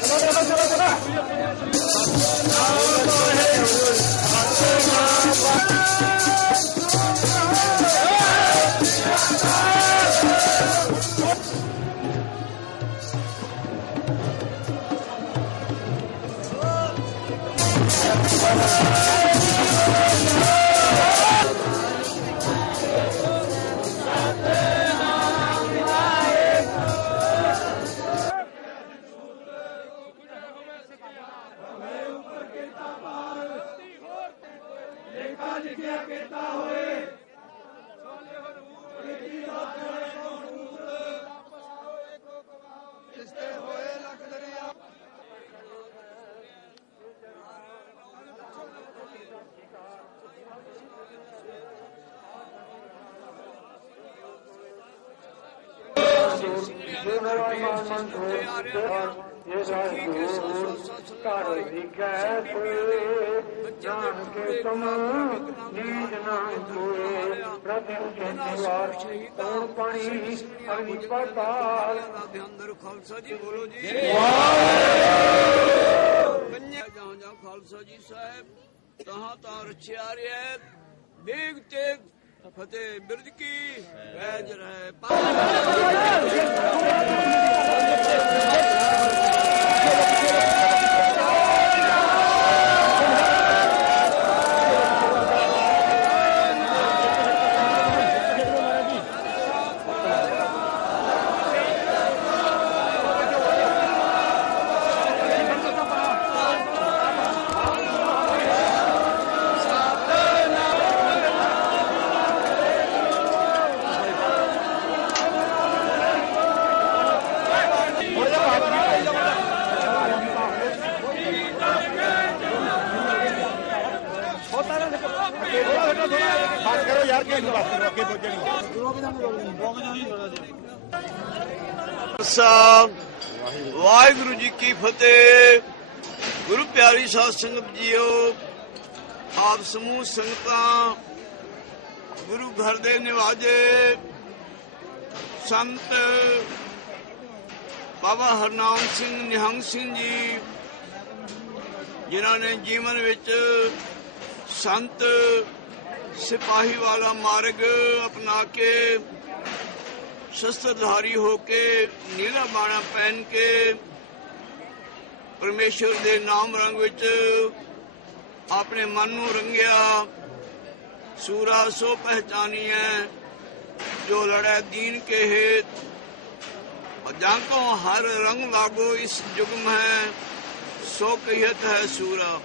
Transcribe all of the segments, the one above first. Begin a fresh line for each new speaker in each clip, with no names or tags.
ਜੇ ਮੇਰਾ ਮਨ ਮਨ ਹੋਏ ਇਹ ਰਾਜੂਰ ਘਰ ਦੀ ਕੈਸ ਜਾਣ ਕੇ ਤੁਮ ਨੀਜ ਨਾ ਹੋਏ ਪ੍ਰਭੂ ਕੇ ਨਿਵਾਰ ਕੌਣ ਪਾਣੀ ਅਗਨੀ ਪਤਾਲ
ਦੇ ਅੰਦਰ ਖਾਲਸਾ ਜੀ ਬੋਲੋ ਜੀ ਕੰਨਿਆ ਜਾਂ ਜਾਂ ਖਾਲਸਾ ਜੀ ਸਾਹਿਬ ਤਹਾਂ ਤਾਂ ਰਚਿਆ ਰਿਹਾ ਦੇਗ ਤੇ ਫਤਿਹ ਬਿਰਜ ਕੀ ਵੈਜ ਰਹਿ
ਬਸ ਕਰੋ ਯਾਰ ਕੀ ਬਸ ਕਰੋ ਅੱਗੇ ਪਹੁੰਚਣੀ
ਸਾਹਿਬ, ਵਾਹਿਗੁਰੂ ਜੀ ਕੀ ਫਤਿਹ। ਗੁਰੂ ਪਿਆਰੀ ਸਾਧ ਸੰਗਤ ਜੀਓ, ਆਪ ਸਮੂਹ ਸੰਗਤਾਂ, ਗੁਰੂ ਘਰ ਦੇ ਨਿਵਾਜੇ, ਸੰਤ ਬਾਬਾ ਹਰਨਾਮ ਸਿੰਘ, ਨਿਹੰਗ ਸਿੰਘ ਜੀ, ਜਿਨ੍ਹਾਂ ਨੇ ਜੀਵਨ ਵਿੱਚ ਸੰਤ ਸਿਪਾਹੀ ਵਾਲਾ ਮਾਰਗ ਅਪਣਾ ਕੇ ਸ਼ਸਤਰਧਾਰੀ ਹੋ ਕੇ ਨੀਲਾ ਬਾਣਾ ਪਹਿਨ ਕੇ ਪਰਮੇਸ਼ਰ ਦੇ ਨਾਮ ਰੰਗ ਵਿੱਚ ਆਪਣੇ ਮਨ ਨੂੰ ਰੰਗਿਆ। ਸੂਰਾ ਸੋ ਪਹਿਚਾਨੀ ਹੈ ਜੋ ਲੜੈ ਦੀਨ ਕੇ ਹੇਤ। ਜਾਂ ਕੋ ਹਰ ਰੰਗ ਲਾਗੋ ਇਸ ਜੁਗ ਹੈ, ਸੋ ਕਹਿਤ ਹੈ ਸੂਰਾ।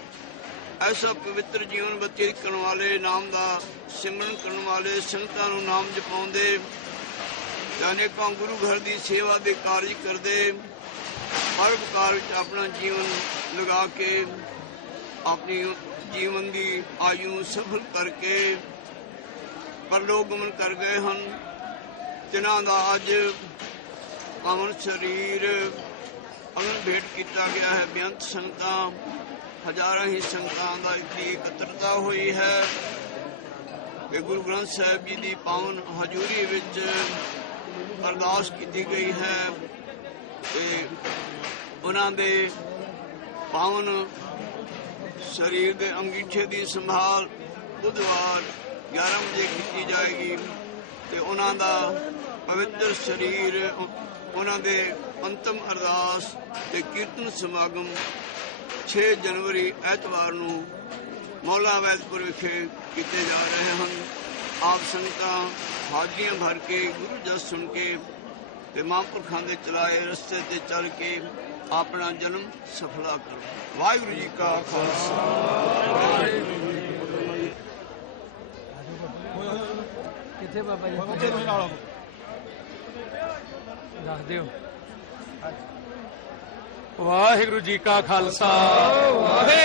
ਐਸਾ ਪਵਿੱਤਰ ਜੀਵਨ ਬਤੀਤ ਕਰਨ ਵਾਲੇ, ਨਾਮ ਦਾ ਸਿਮਰਨ ਕਰਨ ਵਾਲੇ, ਸੰਗਤਾਂ ਨੂੰ ਨਾਮ ਜਪਾਉਂਦੇ ਅਨੇਕਾਂ ਗੁਰੂ ਘਰ ਦੀ ਸੇਵਾ ਦੇ ਕਾਰਜ ਕਰਦੇ ਪਰਉਪਕਾਰ ਵਿੱਚ ਆਪਣਾ ਜੀਵਨ ਲਗਾ ਕੇ, ਆਪਣੀ ਜੀਵਨ ਦੀ ਆਯੂ ਸਫਲ ਕਰਕੇ ਪਰਲੋਕ ਗਮਨ ਕਰ ਗਏ ਹਨ। ਜਿਨ੍ਹਾਂ ਦਾ ਅੱਜ ਪਾਵਨ ਸਰੀਰ ਅਗਨ ਭੇਟ ਕੀਤਾ ਗਿਆ ਹੈ। ਬੇਅੰਤ ਸੰਗਤਾਂ ਹਜ਼ਾਰਾਂ ਹੀ ਸੰਗਤਾਂ ਦਾ ਇੱਥੇ ਇਕੱਤਰਤਾ ਹੋਈ ਹੈ। ਕਿ ਗੁਰੂ ਗ੍ਰੰਥ ਸਾਹਿਬ ਜੀ ਦੀ ਪਾਵਨ ਹਜ਼ੂਰੀ ਵਿੱਚ ਅਰਦਾਸ ਕੀਤੀ ਗਈ ਹੈ ਤੇ ਉਹਨਾਂ ਦੇ ਪਾਵਨ ਸਰੀਰ ਦੇ ਅੰਗੀਠੇ ਦੀ ਸੰਭਾਲ ਬੁੱਧਵਾਰ 11 ਵਜੇ ਕੀਤੀ ਜਾਏਗੀ ਤੇ ਉਹਨਾਂ ਦਾ ਪਵਿੱਤਰ ਸਰੀਰ, ਉਹਨਾਂ ਦੇ ਅੰਤਮ ਅਰਦਾਸ ਤੇ ਕੀਰਤਨ ਸਮਾਗਮ 6 ਜਨਵਰੀ ਐਤਵਾਰ ਨੂੰ ਮੌਲਾ ਵੈਦਪੁਰ ਵਿਖੇ ਕੀਤੇ ਜਾ ਰਹੇ ਹਨ। ਆਪ ਸੰਗਤਾਂ ਹਾਜ਼ਰੀਆਂ ਭਰ ਕੇ ਗੁਰੂ ਜਸ ਸੁਣ ਕੇ ਤੇ ਮਹਾਂਪੁਰਖਾਂ ਦੇ ਚਲਾਏ ਰਸਤੇ ਤੇ ਚੱਲ ਕੇ ਆਪਣਾ ਜਨਮ ਸਫਲਾ ਕਰੋ ਵਾਹਿਗੁਰੂ ਜੀ ਕਾ ਖਾਲਸਾ।
ਕਿੱਥੇ ਬਾਬਾ ਜੀ? ਦੱਸ ਦਿਓ। ਵਾਹਿਗੁਰੂ ਜੀ ਕਾ ਖਾਲਸਾ,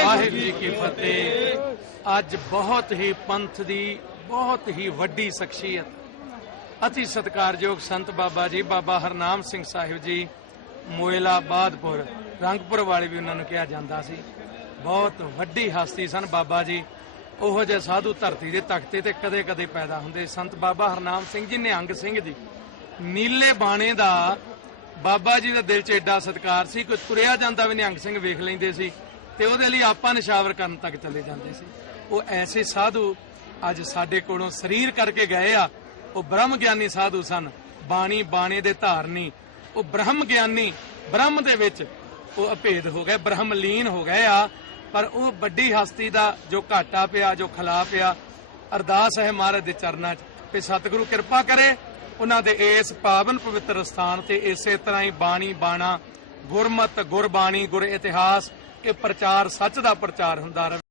ਵਾਹਿਗੁਰੂ ਜੀ ਕੀ ਫਤਿਹ। ਅੱਜ ਬਹੁਤ ਹੀ ਪੰਥ ਦੀ ਬਹੁਤ ਹੀ ਵੱਡੀ ਸ਼ਖਸੀਅਤ। ਅਤੀ ਸਤਿਕਾਰਯੋਗ ਸੰਤ ਬਾਬਾ ਜੀ, ਬਾਬਾ ਹਰਨਾਮ ਸਿੰਘ ਸਾਹਿਬ ਜੀ ਮੋਇਲਾ ਬਾਦਪੁਰ ਰੰਗਪੁਰ ਵਾਲੇ ਵੀ ਉਹਨਾਂ ਨੂੰ ਕਿਹਾ ਜਾਂਦਾ ਸੀ। ਬਹੁਤ ਵੱਡੀ ਹਸਤੀ ਸਨ ਬਾਬਾ ਜੀ। ਉਹੋ ਜਿਹੇ ਸਾਧੂ ਧਰਤੀ ਦੇ ਤਖਤੇ ਤੇ ਕਦੇ-ਕਦੇ ਪੈਦਾ ਹੁੰਦੇ। ਸੰਤ ਬਾਬਾ ਹਰਨਾਮ ਸਿੰਘ ਜੀ ਨਿਹੰਗ ਸਿੰਘ ਜੀ ਨੀਲੇ ਬਾਣੇ ਦਾ ਬਾਬਾ ਜੀ ਦੇ ਦਿਲ 'ਚ ਐਡਾ ਸਤਿਕਾਰ ਸੀ, ਕੋਈ ਤੁਰਿਆ ਜਾਂਦਾ ਵੀ ਨਿਹੰਗ ਸਿੰਘ ਵੇਖ ਲੈਂਦੇ ਸੀ ਤੇ ਉਹਦੇ ਲਈ ਆਪਾਂ ਨਿਸ਼ਾਵਰ ਕਰਨ ਤੱਕ ਚਲੇ ਜਾਂਦੇ ਸੀ। ਉਹ ਐਸੇ ਸਾਧੂ ਅੱਜ ਸਾਡੇ ਕੋਲੋਂ ਸਰੀਰ ਕਰਕੇ ਗਏ ਆ। ਉਹ ਬ੍ਰਹਮ ਗਿਆਨੀ ਸਾਧੂ ਸਨ। ਬਾਣੀ ਬਾਣੇ ਦੇ ਧਾਰਨੀ ਉਹ ਬ੍ਰਹਮ ਗਿਆਨੀ, ਬ੍ਰਹਮ ਦੇ ਵਿੱਚ ਉਹ ਅਭੇਦ ਹੋ ਗਏ ਬ੍ਰਹਮ ਲੀਨ ਹੋ ਗਏ ਆ। ਪਰ ਉਹ ਵੱਡੀ ਹਸਤੀ ਦਾ ਜੋ ਘਾਟਾ ਪਿਆ, ਜੋ ਖਲਾ ਪਿਆ, ਅਰਦਾਸ ਹੈ ਮਹਾਰਾਜ ਦੇ ਚਰਨਾਂ 'ਚ ਕਿ ਸਤਿਗੁਰੂ ਕਿਰਪਾ ਕਰੇ ਉਹਨਾਂ ਦੇ ਇਸ ਪਾਵਨ ਪਵਿੱਤਰ ਸਥਾਨ ਤੇ ਇਸੇ ਤਰ੍ਹਾਂ ਹੀ ਬਾਣੀ ਬਾਣਾ ਗੁਰਮਤ, ਗੁਰਬਾਣੀ, ਗੁਰ ਇਤਿਹਾਸ, ਇਹ ਪ੍ਰਚਾਰ, ਸੱਚ ਦਾ ਪ੍ਰਚਾਰ ਹੁੰਦਾ ਰਹੇ।